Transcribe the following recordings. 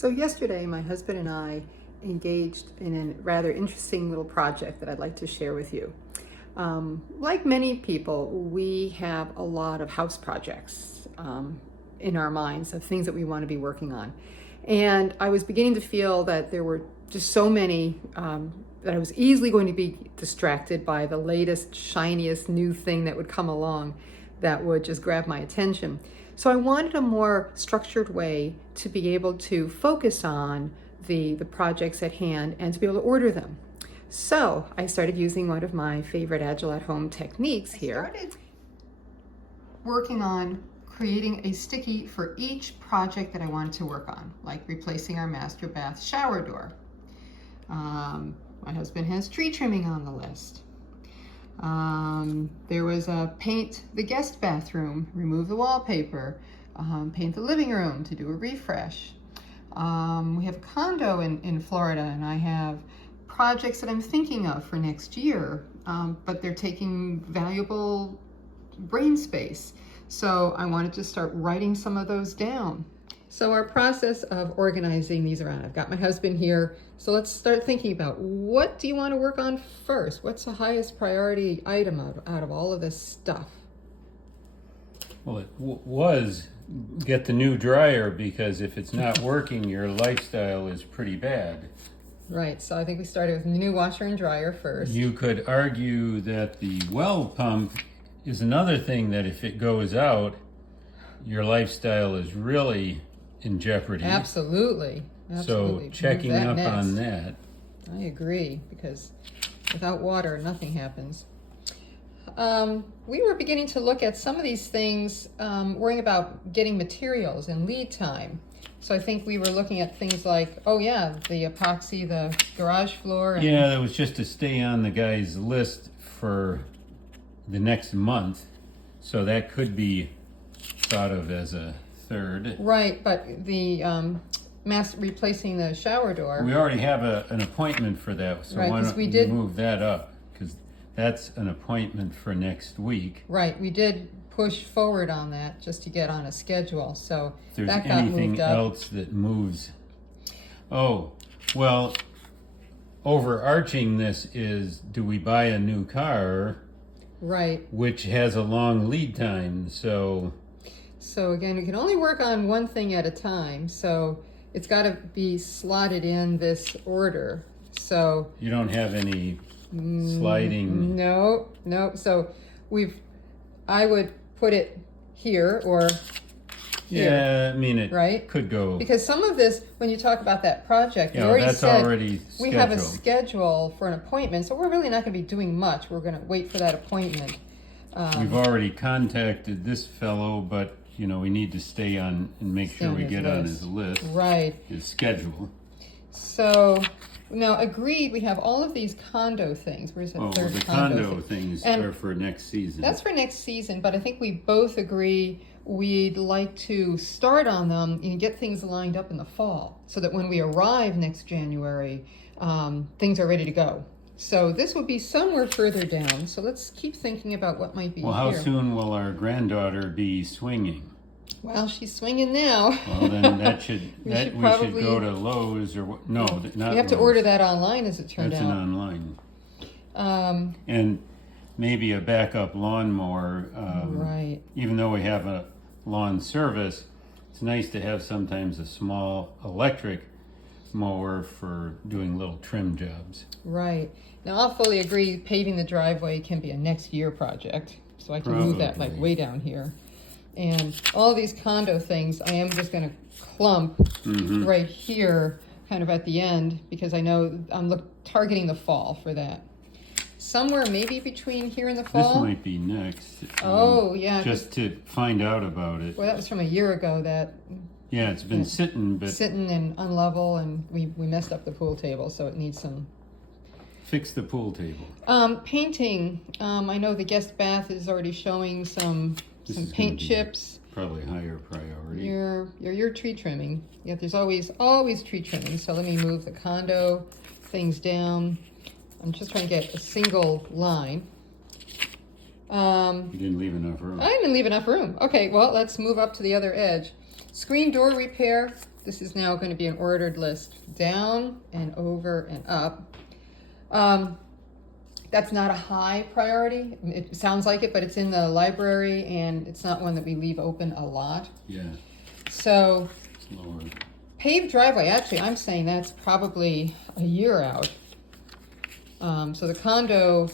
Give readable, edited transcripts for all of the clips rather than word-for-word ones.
So yesterday, my husband and I engaged in a rather interesting little project that I'd like to share with you. Like many people, we have a lot of house projects in our minds of things that we want to be working on. And I was beginning to feel that there were just so many that I was easily going to be distracted by the latest, shiniest new thing that would come along that would just grab my attention. So I wanted a more structured way to be able to focus on the projects at hand and to be able to order them. So I started using one of my favorite Agile at home techniques here. I started working on creating a sticky for each project that I wanted to work on, like replacing our master bath shower door. My husband has tree trimming on the list. There was a paint the guest bathroom, remove the wallpaper, paint the living room to do a refresh. We have a condo in Florida, and I have projects that I'm thinking of for next year, but they're taking valuable brain space. So I wanted to start writing some of those down. So our process of organizing these around, I've got my husband here, so let's start thinking about what do you want to work on first? What's the highest priority item out of all of this stuff? Well, it was get the new dryer, because if it's not working, your lifestyle is pretty bad. Right, so I think we started with the new washer and dryer first. You could argue that the well pump is another thing that if it goes out, your lifestyle is really in jeopardy. Absolutely. So checking up on that. I agree, because without water, nothing happens. We were beginning to look at some of these things, worrying about getting materials and lead time. So I think we were looking at things like, the epoxy, the garage floor. Yeah, that was just to stay on the guy's list for the next month. So that could be thought of as a third. Right, but the replacing the shower door. We already have an appointment for that, so right, why don't we we move that up? Because that's an appointment for next week. Right, we did push forward on that just to get on a schedule, so if there's that got moved up. Anything else that moves? Oh, well, overarching this is, do we buy a new car? Right. Which has a long lead time, so again, we can only work on one thing at a time, so it's got to be slotted in this order. So you don't have any sliding. No. So I would put it here or here. Yeah, I mean it right? Could go, because some of this, when you talk about that project, we already that's said already we have a schedule for an appointment, so we're really not going to be doing much. We're going to wait for that appointment. We've already contacted this fellow, but we need to stay on and make sure we get on his list. Right. His schedule. So now, agreed, we have all of these condo things. Where's that third the condo things and are for next season. That's for next season, but I think we both agree we'd like to start on them and get things lined up in the fall so that when we arrive next January, things are ready to go. So this would be somewhere further down. So let's keep thinking about what might be Well, how soon will our granddaughter be swinging? Well, she's swinging now. Well, then we should go to Lowe's or what? No, not. We have to order that online, as it turned out. That's an online. And maybe a backup lawnmower. Right. Even though we have a lawn service, it's nice to have sometimes a small electric mower for doing little trim jobs. Right. Now, I'll fully agree paving the driveway can be a next year project. So I can move that like way down here. And all these condo things, I am just going to clump right here, kind of at the end, because I know I'm targeting the fall for that. Somewhere maybe between here and the fall. This might be next. Yeah. Just to find out about it. Well, that was from a year ago. Yeah, it's been sitting and unlevel, and we messed up the pool table, so it needs some. Fix the pool table. Painting. I know the guest bath is already showing some paint chips. Probably higher priority. Your tree trimming. Yeah, there's always tree trimming. So let me move the condo things down. I'm just trying to get a single line. You didn't leave enough room. I didn't leave enough room. Okay, well, let's move up to the other edge. Screen door repair. This is now going to be an ordered list down and over and up. That's not a high priority. It sounds like it, but it's in the library and it's not one that we leave open a lot. Yeah. So It's lower. paved driveway, actually, I'm saying that's probably a year out. So the condo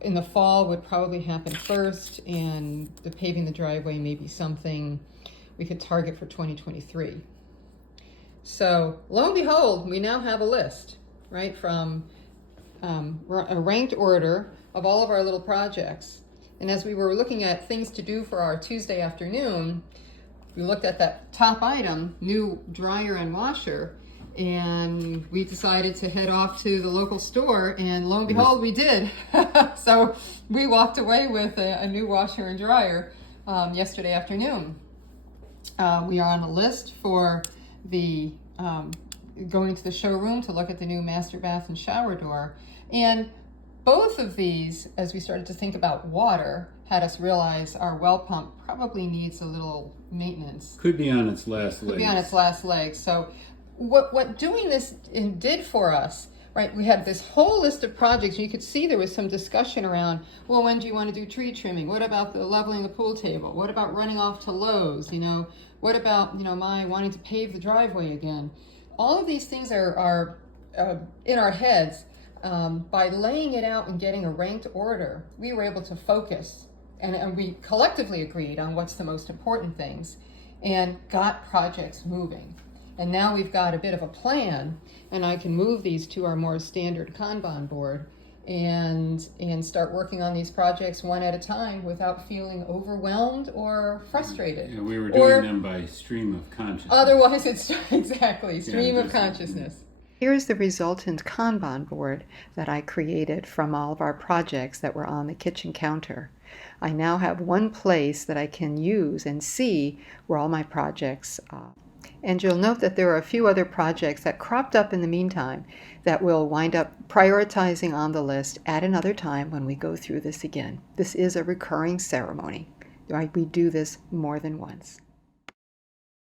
in the fall would probably happen first, and the paving the driveway may be something we could target for 2023. So lo and behold, we now have a list, right, from a ranked order of all of our little projects. And as we were looking at things to do for our Tuesday afternoon, we looked at that top item, new dryer and washer, and we decided to head off to the local store, and lo and behold, we did. So we walked away with a new washer and dryer yesterday afternoon. We are on the list for the going to the showroom to look at the new master bath and shower door. And both of these, as we started to think about water, had us realize our well pump probably needs a little maintenance. Could be on its last legs. Could be on its last legs. So what doing this did for us, right, we had this whole list of projects. You could see there was some discussion around, well, when do you want to do tree trimming? What about the leveling the pool table? What about running off to Lowe's? What about, my wanting to pave the driveway again? All of these things are in our heads. By laying it out and getting a ranked order, we were able to focus, and we collectively agreed on what's the most important things and got projects moving. And now we've got a bit of a plan, and I can move these to our more standard Kanban board and start working on these projects one at a time without feeling overwhelmed or frustrated. Yeah, we were doing them by stream of consciousness. Otherwise, it's exactly stream of just- consciousness. Here's the resultant Kanban board that I created from all of our projects that were on the kitchen counter. I now have one place that I can use and see where all my projects are. And you'll note that there are a few other projects that cropped up in the meantime that we'll wind up prioritizing on the list at another time when we go through this again. This is a recurring ceremony, right? We do this more than once.